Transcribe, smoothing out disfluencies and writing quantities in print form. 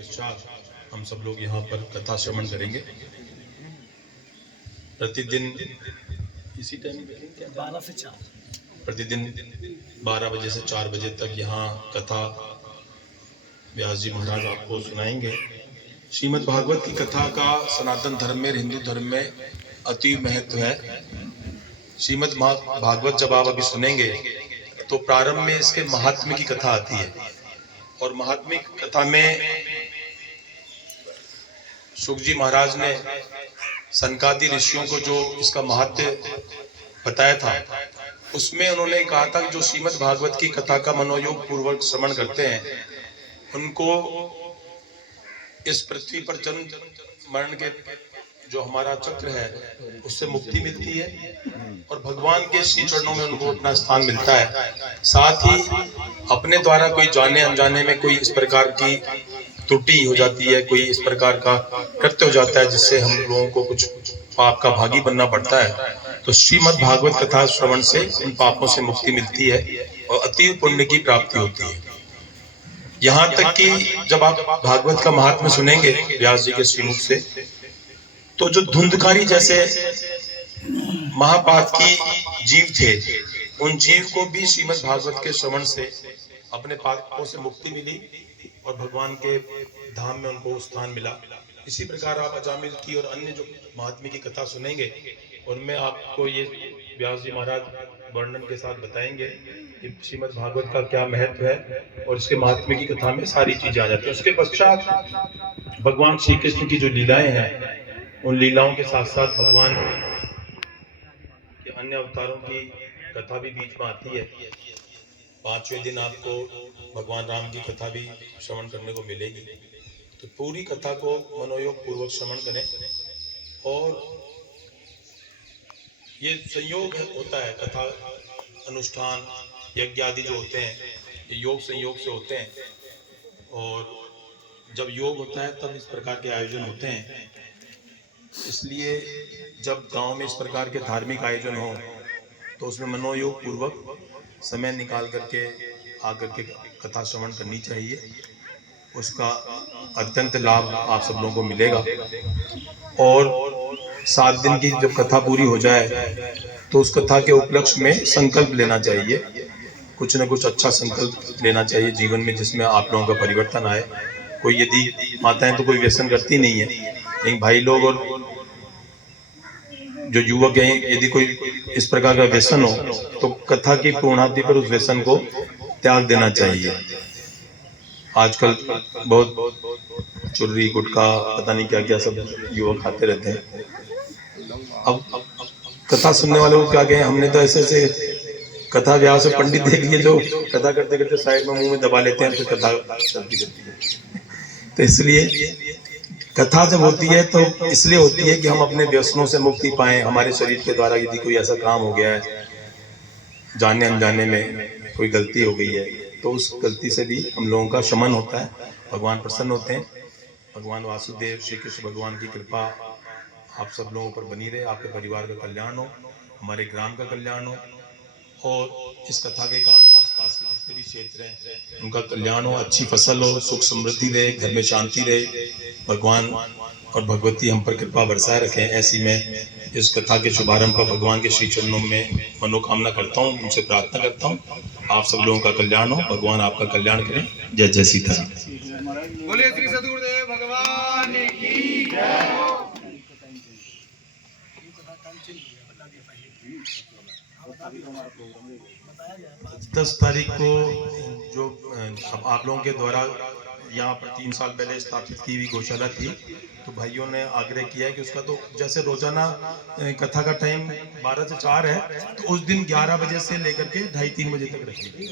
पश्चात हम सब लोग यहाँ पर कथा श्रवण करेंगे। प्रतिदिन इसी टाइम 12 से 4 प्रतिदिन 12 बजे से 4 बजे तक यहाँ कथा व्यास जी महाराज आपको सुनाएंगे। श्रीमद् भागवत की कथा का सनातन धर्म में, हिंदू धर्म में अति महत्व है। श्रीमद् भागवत जब आप अभी सुनेंगे तो प्रारंभ में इसके महात्म्य की कथा आती है और महात्म्य की कथा में शुक जी महाराज ने सनकादि ऋषियों को जो इसका महत्व बताया था, उसमें उन्होंने कहा था कि जो श्रीमद् भागवत की कथा का मनोयोग पूर्वक श्रवण करते हैं उनको इस पृथ्वी पर जन्म मरण के जो हमारा चक्र है उससे मुक्ति मिलती है और भगवान के श्री चरणों में उनको अपना स्थान मिलता है। साथ ही अपने द्वारा कोई जाने अनजाने में कोई इस प्रकार की त्रुटि हो जाती है, कोई इस प्रकार का कृत्य हो जाता है जिससे हम लोगों को कुछ पाप का भागी बनना पड़ता है, तो श्रीमद् भागवत कथा श्रवण से इन पापों से मुक्ति मिलती है और अति पुण्य की प्राप्ति होती है। यहाँ तक कि जब आप भागवत का महात्म्य सुनेंगे व्यास जी के श्रीमुख से, तो जो धुंधकारी जैसे महापाप की जीव थे, उन जीव को भी श्रीमद् भागवत के श्रवण से अपने पापों से मुक्ति मिली और भगवान के धाम में उनको स्थान मिला। इसी प्रकार आप अजामिल की और अन्य जो महात्म्य की कथा सुनेंगे उनमें आपको ये व्यास जी महाराज वर्णन के साथ बताएंगे कि श्रीमद् भागवत का क्या महत्व है और इसके महात्म्य की कथा में सारी चीजें आ जाती हैं। उसके पश्चात भगवान श्री कृष्ण की जो लीलाएं हैं, उन लीलाओं के साथ साथ भगवान के अन्य अवतारों की कथा भी बीच में आती है। 5वें दिन आपको भगवान राम की कथा भी श्रवण करने को मिलेगी। तो पूरी कथा को मनोयोग पूर्वक श्रवण करें और ये संयोग होता है, कथा अनुष्ठान यज्ञ आदि जो होते हैं ये योग संयोग से होते हैं और जब योग होता है तब इस प्रकार के आयोजन होते हैं। इसलिए जब गांव में इस प्रकार के धार्मिक आयोजन हो तो उसमें मनोयोग पूर्वक समय निकाल करके आकर के कथा श्रवण करनी चाहिए। उसका अत्यंत लाभ आप सब लोगों को मिलेगा और 7 दिन की जब कथा पूरी हो जाए तो उस कथा के उपलक्ष्य में संकल्प लेना चाहिए, कुछ न कुछ अच्छा संकल्प लेना चाहिए जीवन में जिसमें आप लोगों का परिवर्तन आए। कोई यदि माताएं तो कोई व्यसन करती नहीं है, लेकिन भाई लोग और जो युवक हैं यदि कोई इस प्रकार का व्यसन हो तो कथा की पूर्णावधि पर उस व्यसन को त्याग देना चाहिए। आजकल बहुत चुर्री गुटखा पता नहीं क्या क्या सब युवक खाते रहते हैं। अब कथा सुनने वाले को क्या कहें, हमने तो ऐसे ऐसे कथा व्यास से पंडित देख लिए जो कथा करते करते साइड में मुंह में दबा लेते हैं, फिर कथा चलती रहती है। तो इसलिए कथा जब होती है तो इसलिए होती है कि हम अपने व्यसनों से मुक्ति पाएं। हमारे शरीर के द्वारा यदि कोई ऐसा काम हो गया है, जाने अनजाने में कोई गलती हो गई है, तो उस गलती से भी हम लोगों का शमन होता है, भगवान प्रसन्न होते हैं। भगवान वासुदेव श्री कृष्ण भगवान की कृपा आप सब लोगों पर बनी रहे, आपके परिवार का कल्याण हो, हमारे ग्राम का कल्याण हो और इस कथा के कारण आसपास के जितने भी क्षेत्र हैं उनका कल्याण हो, अच्छी फसल हो, सुख समृद्धि रहे, घर में शांति रहे, भगवान और भगवती हम पर कृपा बरसाए रखें। ऐसी में इस कथा के शुभारंभ पर भगवान के श्री चरणों में मनोकामना करता हूँ, उनसे प्रार्थना करता हूँ आप सब लोगों का कल्याण हो, भगवान आपका कल्याण करें। जय जय सीताराम। बोलिए श्री सद्गुरुदेव भगवान की जय। 10 तारीख को जो आप लोगों के द्वारा यहाँ पर 3 साल पहले स्थापित की हुई गौशाला थी, तो भाइयों ने आग्रह किया है कि उसका तो जैसे रोजाना कथा का टाइम 12 से 4 है, तो उस दिन 11 बजे से लेकर के 2:30-3 बजे तक रखेंगे।